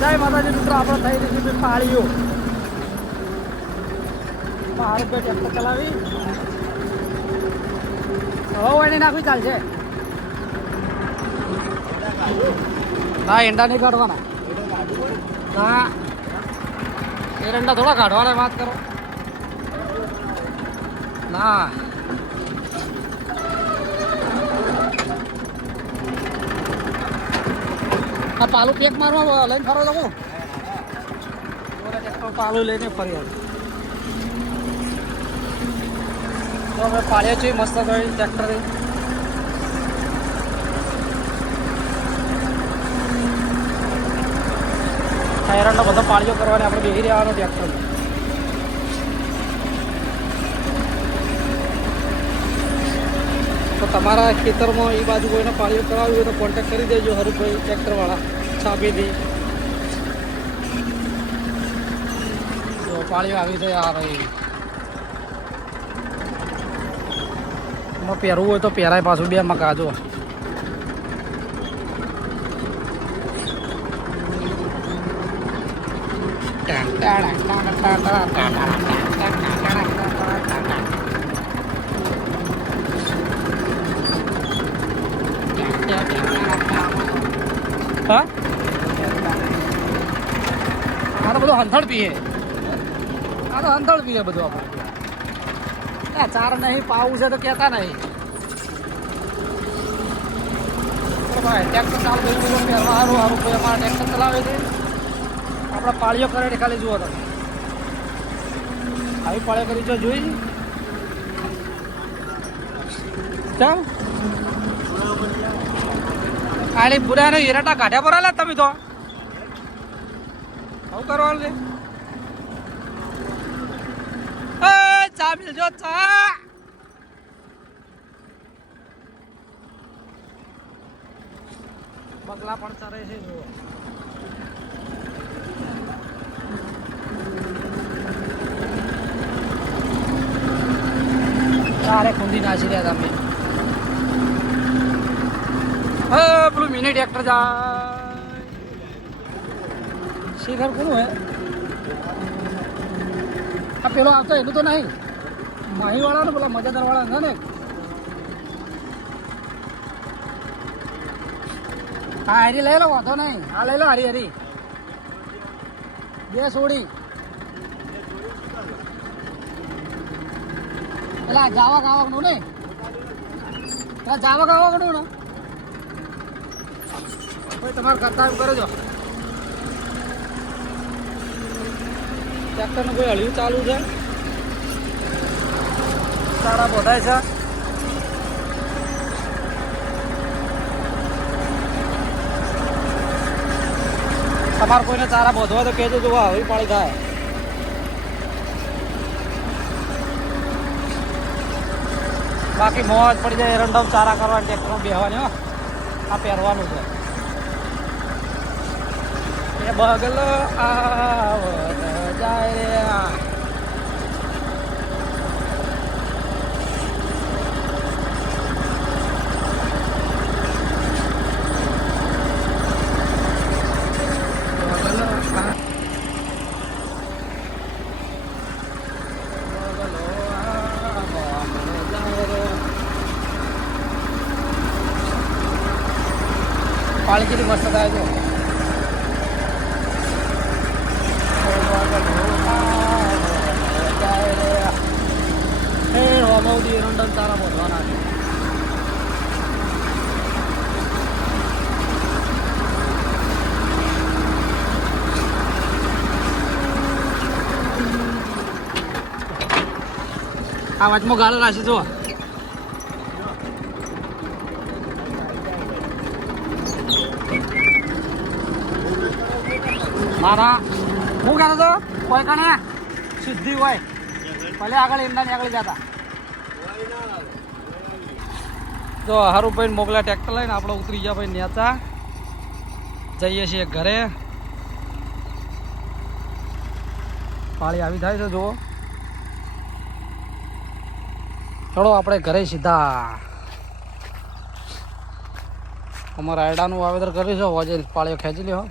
જય માતાજી મિત્રો, આપણે થઈ રહી છે પાળીઓ. હારું ભાઈ ટ્રેક્ટર ચલાવી હવે એને નાખવી ચાલશે. ના એંડા નહીં કાઢવાના, ના એરંડા થોડા કાઢવાના, વાત કરો ના. આ પાલું પેક મારવા લઈને ફરવા જવું, પાલું લઈને ફરી આવ્યું. તો અમે પાડ્યા છીએ મસ્ત થઈ ટ્રેક્ટર. એરંડા બધા પાળીઓ કરવાની, આપણે બેસી રહેવાનું ટ્રેક્ટર. તો તમારા ખેતરમાં એ બાજુ કોઈને પાળીઓ કરાવવી હોય તો કોન્ટેક્ટ કરી દેજો હરુભાઈ ટ્રેક્ટરવાળા છાપીથી. તો પાળીઓ આવી જાય આ ભાઈ. એમાં પહેરવું હોય તો પહેરાય પાછું બે મકા જો. હા આ તો બધું હંથળ પીએ, આ તો હંથળ પીએ બધું. આપણે ચાર નહીં પાવું છે તો કહેતા નહીં ભાઈ. ટ્રેક્ટર ચાલુ થઈ ગયું પહેરવા સારું સારું ભાઈ. અમારા ટ્રેક્ટર ચલાવે છે, આપણે પાળીઓ કરે ખાલી જુઓ તમે. આવી પાળીઓ કરી જો જોઈ ચાલ. આલી બુરાને હીરાટા કાઢ્યા પર આલા તમે તો આવું કરવાનું છે. ચા મિલજો ચા. બગલા પણ ચરે છે જુઓ. ચારે ખૂંદી નાસી રહ્યા તમે. પેલું મિની ટ્રેક્ટર જાય શિખર કોનું હે? આ પેલો આવતો એનું તો નહીં, માહીવાળા ને પેલા મજાદાર વાળા છે ને. હા હરી લઈ લો, વાંધો નહીં. હા લઈ લો હરી હરી બે સોડી. પેલા જાવા ગાવાનું ને, પેલા જાવા ગાવાનું ને ભાઈ તમારે કરતા એમ કરો છો. ટ્રેક્ટરનું કોઈ હળિયું ચાલુ છે, સારા બધાય છે. તમારે કોઈને ચારા બોધવા તો કહેજો, જોવા હવે પાળી થાય. બાકી મોજ પડી જાય એરંડા ચારા કરવાની, ટ્રેક્ટરમાં બેહવાની. આ પહેરવાનું છે એ બગલો આવત જાય. પાળી કેટલી મસ્ત થાય છે. હોમૌદી એરંડા તારા બોધવાના છે. આ વાતમાં ગાળો રાખી જો. મારા હું કહેતો હતો કોઈ કણે સિદ્ધિ હોય ભલે આગળ એમના આગળ જતા. જો હારુભાઈ મોકલા ટ્રેક્ટર લઈને આપણે ઉતરી ગયા ભાઈ નેચા જઈએ છીએ ઘરે. પાળી આવી થાય છે જુઓ. ચલો આપણે ઘરે સીધા. અમારા આયડાનું વાવેતર કર્યું છે, હોજે પાળીઓ ખેંચી લ્યો.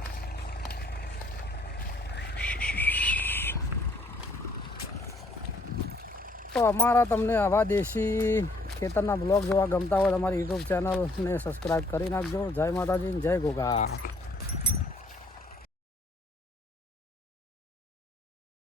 અમારા તમને આવા દેશી ખેતરના બ્લોગ જોવા ગમતા હોય તમારી યુટ્યુબ ચેનલને સબસ્ક્રાઈબ કરી નાખજો. જય માતાજી, જય ગોગા.